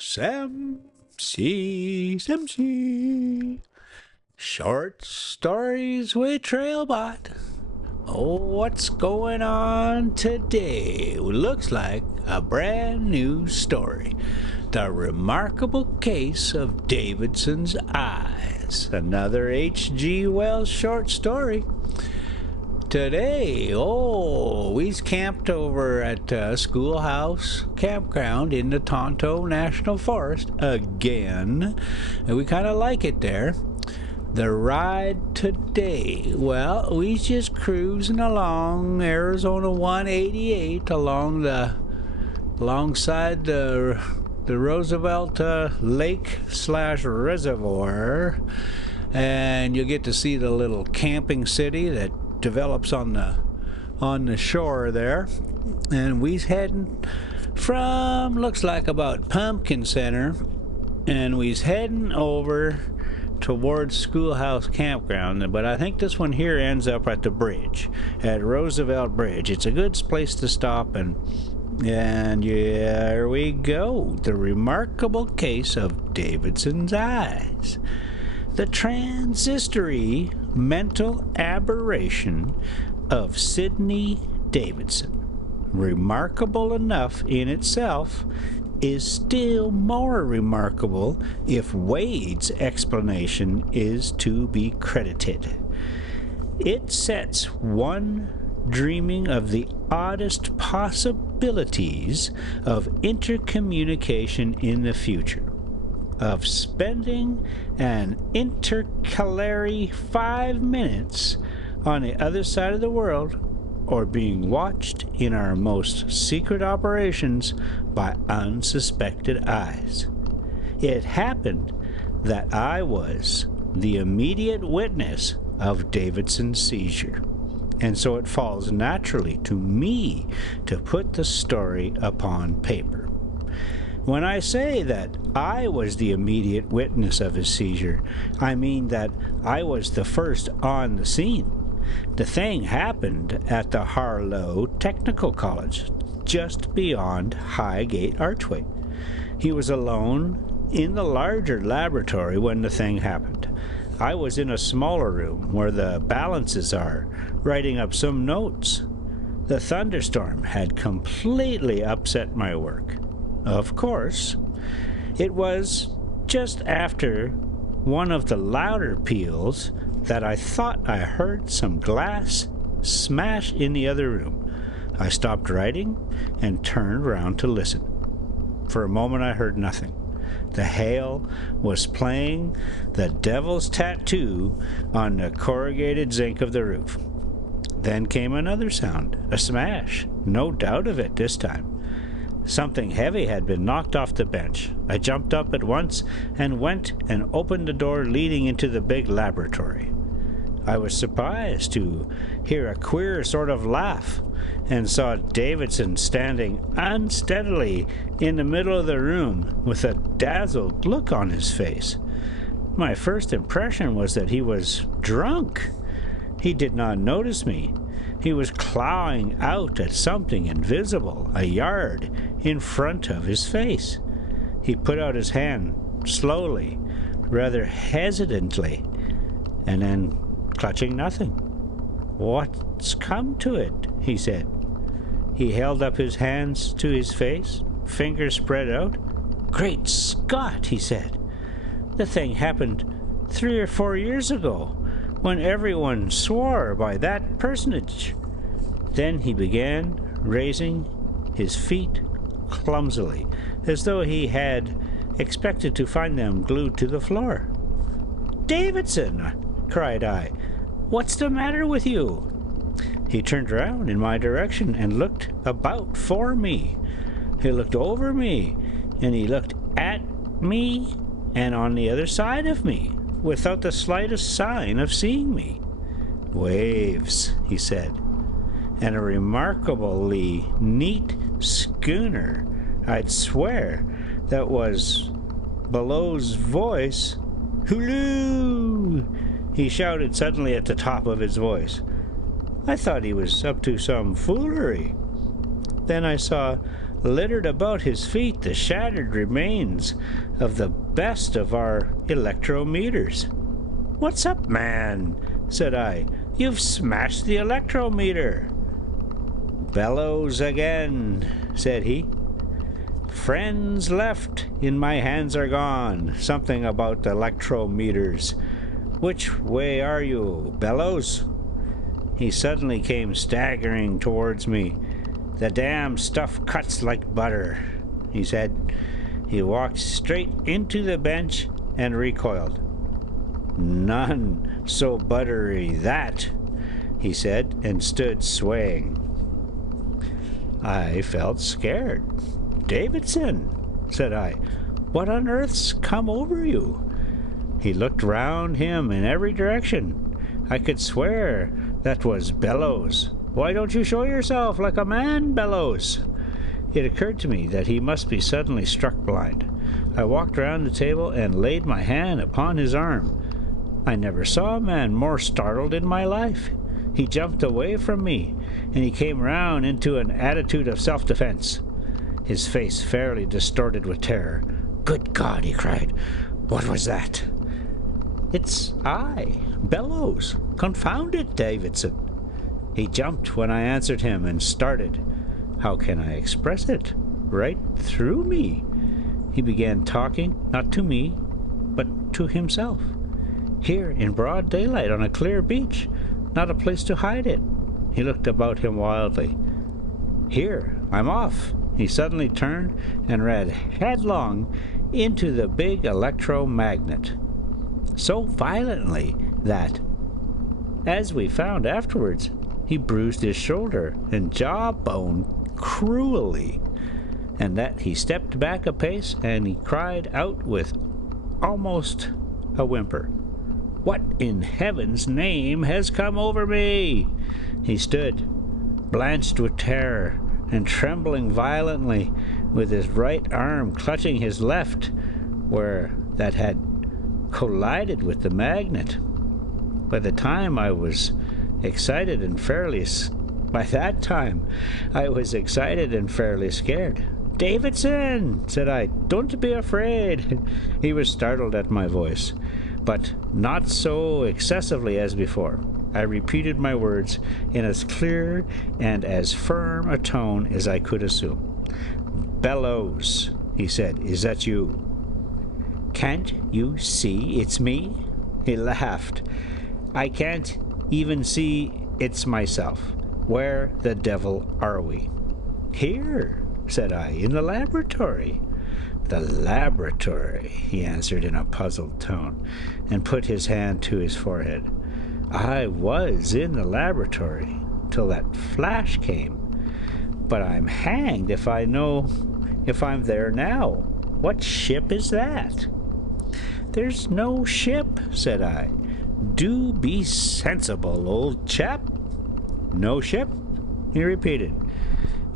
Samsy. Short stories with Trailbot. Oh, what's going on today? Looks like a brand new story. The remarkable case of Davidson's eyes. Another H.G. Wells short story. Today, we's camped over at Schoolhouse Campground in the Tonto National Forest again, and we kind of like it there. The ride today, well, we just cruising along Arizona 188 alongside the Roosevelt Lake / reservoir, and you'll get to see the little camping city that develops on the shore there. And we's heading from, looks like about Pumpkin Center, and we's heading over towards Schoolhouse Campground. But I think this one here ends up at the bridge, at Roosevelt Bridge. It's a good place to stop, and here we go. The remarkable case of Davidson's eyes. The transitory mental aberration of Sidney Davidson, remarkable enough in itself, is still more remarkable if Wade's explanation is to be credited. It sets one dreaming of the oddest possibilities of intercommunication in the future, of spending an intercalary 5 minutes on the other side of the world, or being watched in our most secret operations by unsuspected eyes. It happened that I was the immediate witness of Davidson's seizure, and so it falls naturally to me to put the story upon paper. When I say that I was the immediate witness of his seizure, I mean that I was the first on the scene. The thing happened at the Harlow Technical College, just beyond Highgate Archway. He was alone in the larger laboratory when the thing happened. I was in a smaller room where the balances are, writing up some notes. The thunderstorm had completely upset my work. Of course, it was just after one of the louder peals that I thought I heard some glass smash in the other room. I stopped writing and turned round to listen. For a moment I heard nothing. The hail was playing the devil's tattoo on the corrugated zinc of the roof. Then came another sound, a smash, no doubt of it this time. Something heavy had been knocked off the bench. I jumped up at once and went and opened the door leading into the big laboratory. I was surprised to hear a queer sort of laugh, and saw Davidson standing unsteadily in the middle of the room with a dazzled look on his face. My first impression was that he was drunk. He did not notice me. He was clawing out at something invisible, a yard in front of his face. He put out his hand slowly, rather hesitantly, and then clutching nothing. "What's come to it?" he said. He held up his hands to his face, fingers spread out. "Great Scott," he said. "The thing happened 3 or 4 years ago, when everyone swore by that personage." Then he began raising his feet clumsily, as though he had expected to find them glued to the floor. "Davidson!" cried I. "What's the matter with you?" He turned round in my direction and looked about for me. He looked over me, and he looked at me and on the other side of me, without the slightest sign of seeing me. "Waves," he said, "and a remarkably neat schooner. I'd swear that was Below's voice. Halloo!" he shouted suddenly at the top of his voice. I thought he was up to some foolery. Then I saw littered about his feet the shattered remains of the best of our electrometers. "What's up, man?" said I. "You've smashed the electrometer." "Bellows again," said he. "Friends left, in my hands are gone. Something about electrometers. Which way are you, Bellows?" He suddenly came staggering towards me. "The damn stuff cuts like butter," he said. He walked straight into the bench and recoiled. "None so buttery that," he said, and stood swaying. I felt scared. "Davidson," said I, "what on earth's come over you?" He looked round him in every direction. I could swear that was Bellows. "Why don't you show yourself like a man, Bellows?" It occurred to me that he must be suddenly struck blind. I walked round the table and laid my hand upon his arm. I never saw a man more startled in my life. He jumped away from me, and he came round into an attitude of self-defense, his face fairly distorted with terror. "Good God!" he cried. "What was that?" "It's I, Bellows. Confound it, Davidson." He jumped when I answered him and started, how can I express it, right through me. He began talking, not to me, but to himself. Here in broad daylight on a clear beach, not a place to hide it. He looked about him wildly. "Here, I'm off." He suddenly turned and ran headlong into the big electromagnet, so violently that, as we found afterwards, he bruised his shoulder and jawbone cruelly, and that he stepped back a pace and he cried out with almost a whimper, "What in heaven's name has come over me?" He stood, blanched with terror and trembling violently, with his right arm clutching his left, where that had collided with the magnet. By that time I was excited and fairly scared. "Davidson," said I, "don't be afraid." He was startled at my voice, but not so excessively as before. I repeated my words in as clear and as firm a tone as I could assume. "Bellows," he said, "is that you?" "Can't you see it's me?" He laughed. "I can't even see it's myself. Where the devil are we?" "Here," said I, "in the laboratory." "The laboratory," he answered in a puzzled tone, and put his hand to his forehead. "I was in the laboratory till that flash came, but I'm hanged if I know if I'm there now. What ship is that?" "There's no ship," said I. "Do be sensible, old chap." "No ship?" he repeated,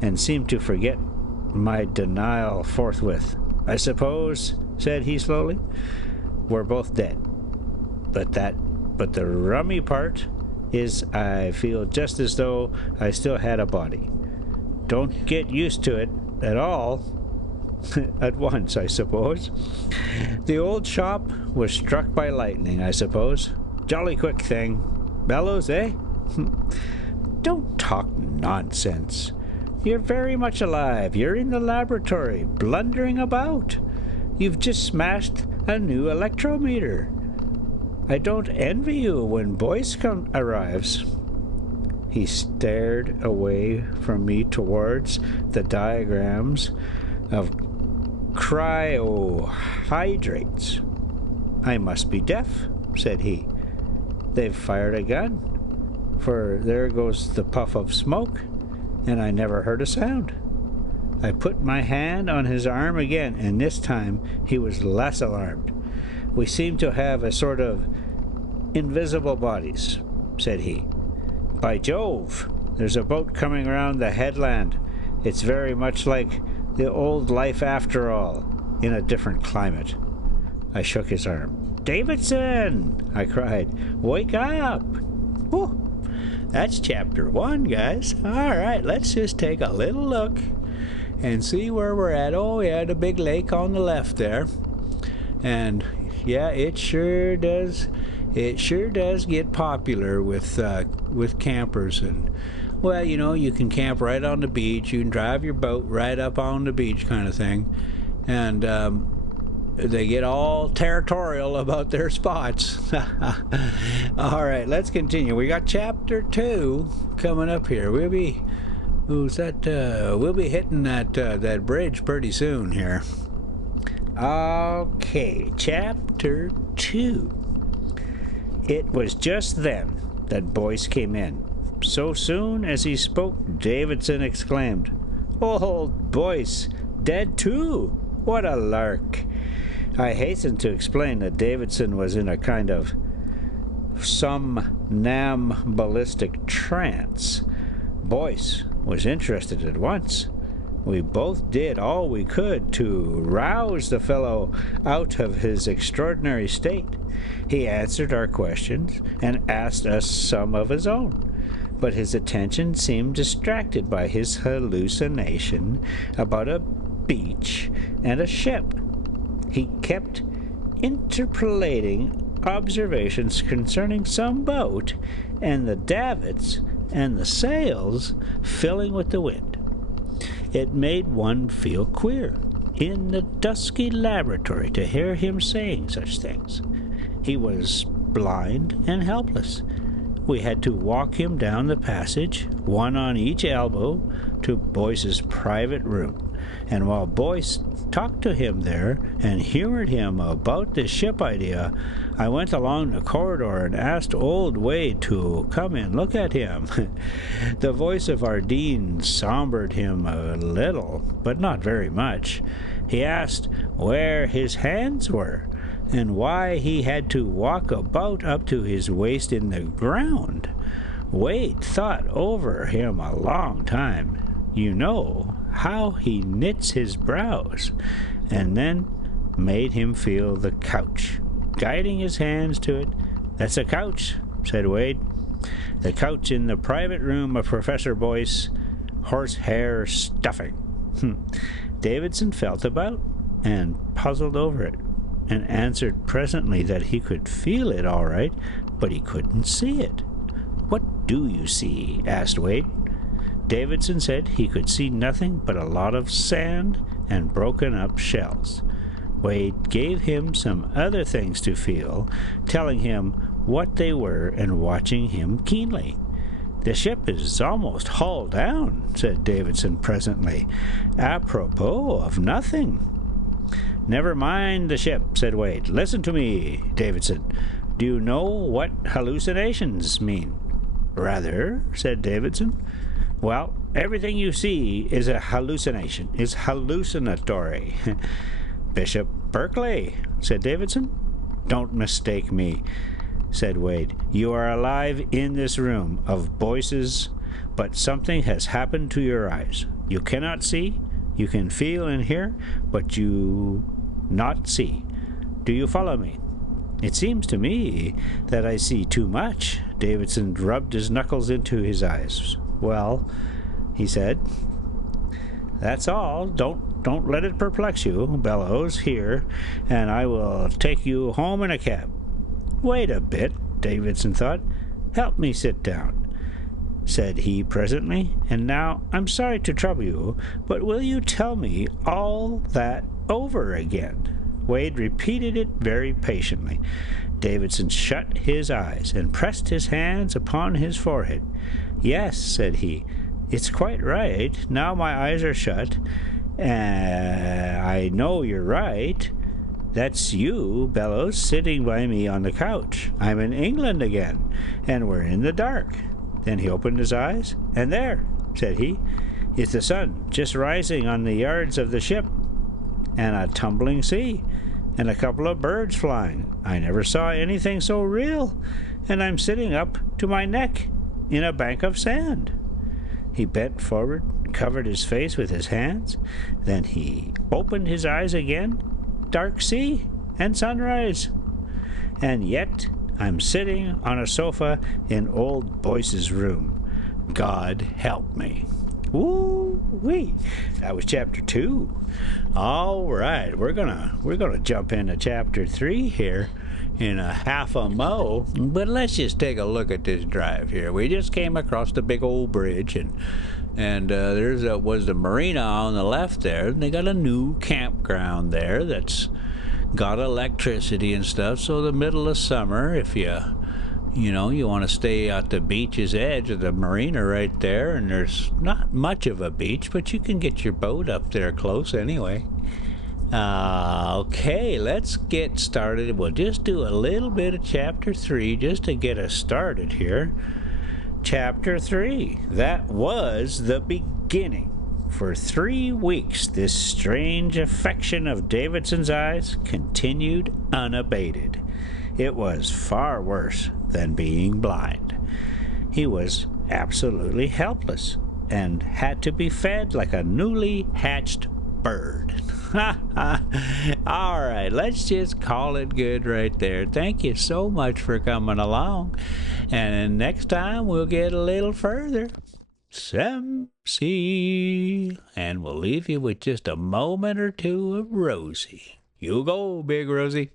and seemed to forget my denial forthwith. "I suppose," said he slowly, "we're both dead. But the rummy part is I feel just as though I still had a body. Don't get used to it at all at once, I suppose. The old shop was struck by lightning, I suppose. Jolly quick thing. Bellows, eh?" "Don't talk nonsense. You're very much alive. You're in the laboratory, blundering about. You've just smashed a new electrometer. I don't envy you when Boyce arrives." He stared away from me towards the diagrams of cryohydrates. "I must be deaf," said he. "They've fired a gun, for there goes the puff of smoke, and I never heard a sound." I put my hand on his arm again, and this time he was less alarmed. "We seem to have a sort of invisible bodies," said he. "By Jove, there's a boat coming round the headland. It's very much like the old life after all, in a different climate." I shook his arm. "Davidson," I cried, "wake up!" Whew. That's chapter 1, guys. All right, let's just take a little look and see where we're at. Oh, yeah, the big lake on the left there. And yeah, it sure does. It sure does get popular with campers. And well, you can camp right on the beach. You can drive your boat right up on the beach, kind of thing. And they get all territorial about their spots. All right, let's continue. We got chapter 2 coming up here. We'll be hitting that bridge pretty soon here. Okay, chapter 2. It was just then that Boyce came in. So soon as he spoke, Davidson exclaimed, "Old Boyce, dead too! What a lark!" I hastened to explain that Davidson was in a kind of somnambulistic trance. Boyce was interested at once. We both did all we could to rouse the fellow out of his extraordinary state. He answered our questions and asked us some of his own, but his attention seemed distracted by his hallucination about a beach and a ship. He kept interpolating observations concerning some boat and the davits and the sails filling with the wind. It made one feel queer in the dusky laboratory to hear him saying such things. He was blind and helpless. We had to walk him down the passage, one on each elbow, to Boyce's private room. And while Boyce talked to him there and humored him about the ship idea, I went along the corridor and asked old Wade to come and look at him. The voice of our dean sombered him a little, but not very much. He asked where his hands were, and why he had to walk about up to his waist in the ground. Wade thought over him a long time. You know how he knits his brows, and then made him feel the couch, guiding his hands to it. "That's a couch," said Wade. "The couch in the private room of Professor Boyce. Horsehair stuffing." Davidson felt about and puzzled over it, and answered presently that he could feel it all right, but he couldn't see it. "What do you see?" asked Wade. Davidson said he could see nothing but a lot of sand and broken up shells. Wade gave him some other things to feel, telling him what they were and watching him keenly. "The ship is almost hull down," said Davidson presently, "apropos of nothing." "Never mind the ship," said Wade. "Listen to me, Davidson. Do you know what hallucinations mean?" "Rather," said Davidson. "Well, everything you see is a hallucination, is hallucinatory." "Bishop Berkeley," said Davidson. "Don't mistake me," said Wade. "You are alive in this room of Boyce's, but something has happened to your eyes. You cannot see, you can feel and hear, but you not see. Do you follow me?" "It seems to me that I see too much." Davidson rubbed his knuckles into his eyes. "Well," he said, "that's all. Don't let it perplex you. Bellows here, and I will take you home in a cab." "Wait a bit," Davidson thought. "Help me sit down," said he presently. "And now I'm sorry to trouble you, but will you tell me all that over again?" Wade repeated it very patiently. Davidson shut his eyes and pressed his hands upon his forehead. "Yes," said he, "it's quite right. Now my eyes are shut. I know you're right. That's you, Bellows, sitting by me on the couch. I'm in England again, and we're in the dark." Then he opened his eyes. "And there," said he, "is the sun just rising on the yards of the ship, and a tumbling sea, and a couple of birds flying. I never saw anything so real, and I'm sitting up to my neck in a bank of sand." He bent forward, covered his face with his hands. Then he opened his eyes again. "Dark sea and sunrise. And yet I'm sitting on a sofa in old Boyce's room. God help me." Woo-wee. That was chapter 2. All right, we're gonna jump into chapter 3 here in a half a mo. But let's just take a look at this drive here. We just came across the big old bridge, and was the marina on the left there. And they got a new campground there that's got electricity and stuff. So the middle of summer, if you want to stay at the beach's edge of the marina right there, and there's not much of a beach, but you can get your boat up there close anyway. Okay, let's get started. We'll just do a little bit of chapter 3 just to get us started here. Chapter 3, that was the beginning. For 3 weeks, this strange affection of Davidson's eyes continued unabated. It was far worse than being blind. He was absolutely helpless and had to be fed like a newly hatched bird. All right, let's just call it good right there. Thank you so much for coming along. And next time we'll get a little further. Semsy. And we'll leave you with just a moment or two of Rosie. You go, Big Rosie.